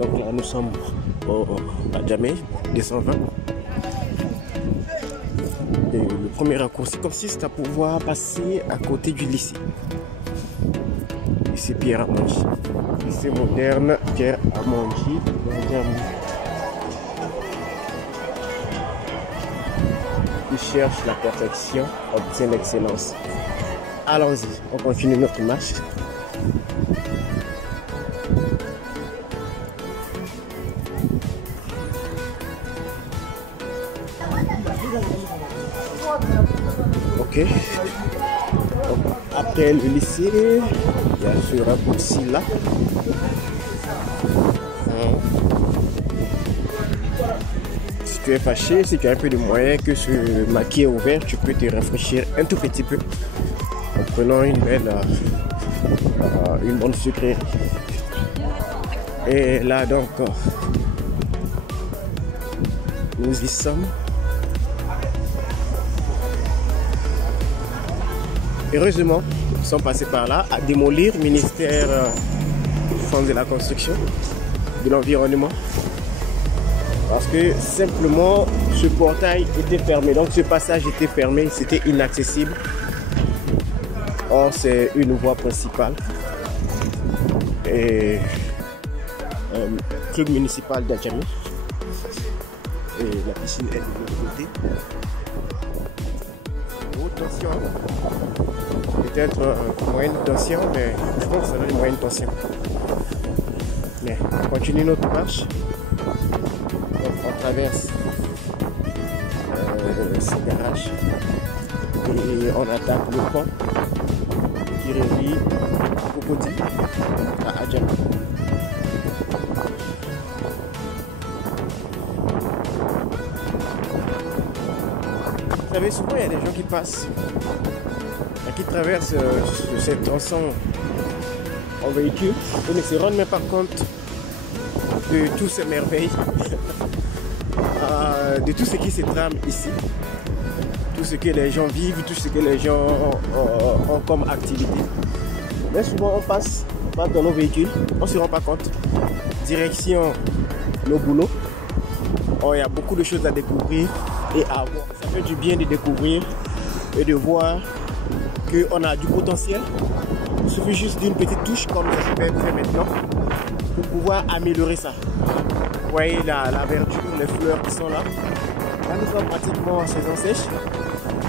Donc là, nous sommes à Djamé, 220. Et le premier raccourci consiste à pouvoir passer à côté du lycée. Lycée Pierre Amonji. Lycée moderne Pierre Amonji. Qui cherche la perfection, obtient l'excellence. Allons-y, on continue notre marche. Ok. Donc, après le lycée, il y a ce raccourci là. Si tu es fâché, si tu as un peu de moyens que ce maquis est ouvert, tu peux te rafraîchir un tout petit peu en prenant une bonne sucrerie. Et là donc, nous y sommes. Heureusement, nous sommes passés par là à démolir le ministère de la construction, de l'environnement. Parce que simplement ce portail était fermé, donc ce passage était fermé, c'était inaccessible. Or c'est une voie principale. Et club municipal d'Adjamé. Et la piscine est de l'autre côté. Haute tension. Peut-être moyenne tension, mais je pense que ça doit être moyenne tension. Mais on continue notre marche. Donc on traverse ce garage et on attaque le pont qui relie Cocody à Adjamé. Vous savez, souvent il y a des gens qui passent et qui traversent cette tronçon en véhicule et ne se rendent même pas compte de toutes ces merveilles, de tout ce qui se trame ici, tout ce que les gens vivent, tout ce que les gens ont comme activité. Mais souvent on passe dans nos véhicules, on ne se rend pas compte. Direction nos boulots. Oh, il y a beaucoup de choses à découvrir et à voir. Ça fait du bien de découvrir et de voir qu'on a du potentiel. Il suffit juste d'une petite touche comme ça se fait maintenant pour pouvoir améliorer ça. Vous voyez la verdure, les fleurs qui sont là. Là nous sommes pratiquement en saison sèche.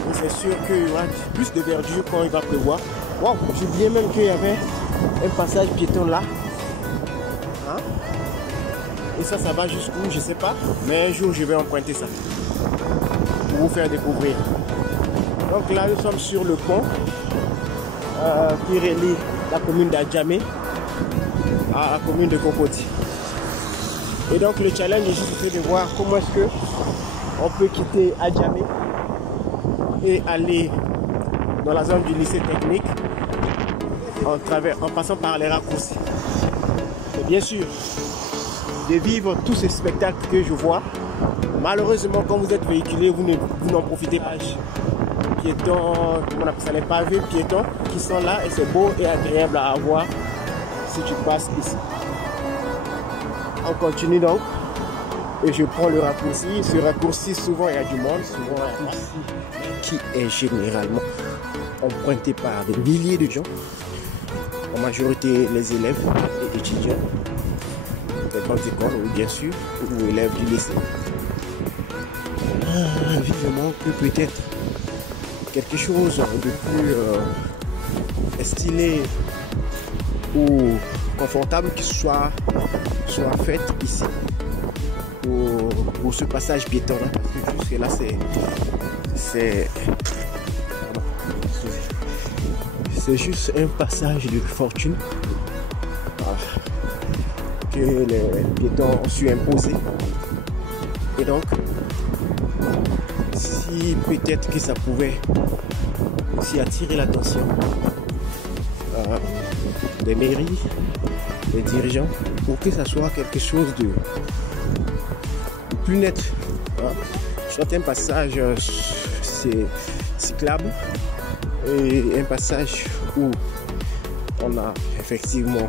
Et c'est sûr qu'il y aura plus de verdure quand il va pleuvoir. Wow, j'oubliais même qu'il y avait un passage piéton là. Hein? Et ça va jusqu'où, je sais pas. Mais un jour je vais emprunter ça pour vous faire découvrir. Donc là nous sommes sur le pont qui relie la commune d'Adjamé à la commune de Cocody. Et donc le challenge est juste de voir comment est-ce que on peut quitter Adjamé et aller dans la zone du lycée technique en passant par les raccourcis. Et bien sûr, de vivre tous ces spectacles que je vois, malheureusement quand vous êtes véhiculé, vous n'en profitez pas. Piétons, comment on appelle ça, les pavés piétons qui sont là et c'est beau et agréable à avoir si tu passes ici. On continue donc et je prends le raccourci. Ce raccourci, souvent il y a du monde, souvent il y a un raccourci qui est généralement emprunté par des milliers de gens, en majorité les élèves et étudiants des grandes écoles, ou bien sûr, ou élèves du lycée. Vivement que peut-être quelque chose de plus stylé ou confortable qui soit fait ici pour ce passage piéton là, parce que là c'est juste un passage de fortune que les piétons ont su imposer. Et donc si peut-être que ça pouvait aussi attirer l'attention des mairies, des dirigeants, pour que ça soit quelque chose de plus net. Soit un passage cyclable et un passage où on a effectivement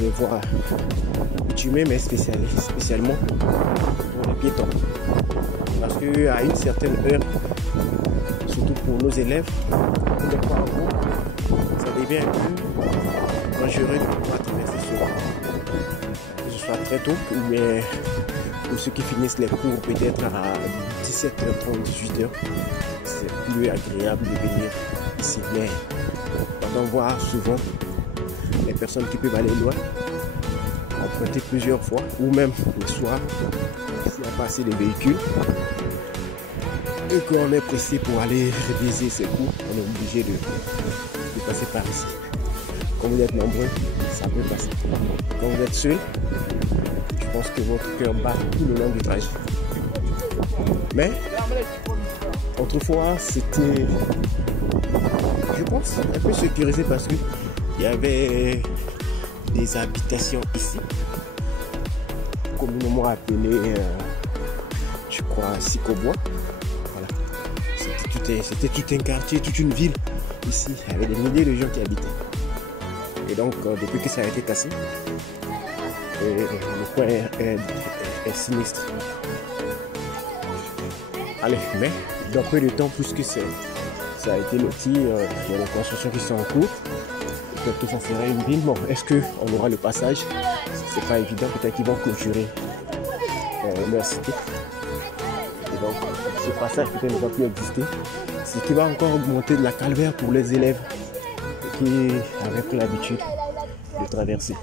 de voir bitumé, mais spécialement pour les piétons. Parce qu'à une certaine heure, surtout pour nos élèves, ça devient un peu dangereux de pouvoir traverser ce route. Que ce soit très tôt ou bien pour ceux qui finissent les cours peut-être à 17h30, 18h, c'est plus agréable de venir ici. Mais on voit souvent les personnes qui peuvent aller loin emprunter plusieurs fois ou même le soir s'il n'y a pas assez de véhicules et qu'on est pressé pour aller réviser ses cours, on est obligé de passer par ici. Quand vous êtes nombreux, ça peut passer. Quand vous êtes seul, je pense que votre cœur bat tout le long du trajet. Mais autrefois, c'était, je pense, un peu sécurisé parce qu'il y avait des habitations ici, communément appelées, je crois, Sicobois. Voilà. C'était tout un quartier, toute une ville ici, avec des milliers de gens qui habitaient. Et donc, depuis que ça a été cassé, le coin est sinistre. Allez, mais dans peu de temps, puisque ça a été loti, il y a des constructions qui sont en cours. Peut-être que ça serait une ville. Bon, est-ce qu'on aura le passage? C'est pas évident. Peut-être qu'ils vont clôturer leur cité. Et donc, ce passage peut-être ne va plus exister. Ce qui va encore augmenter de la calvaire pour les élèves qui avaient pris l'habitude de traverser.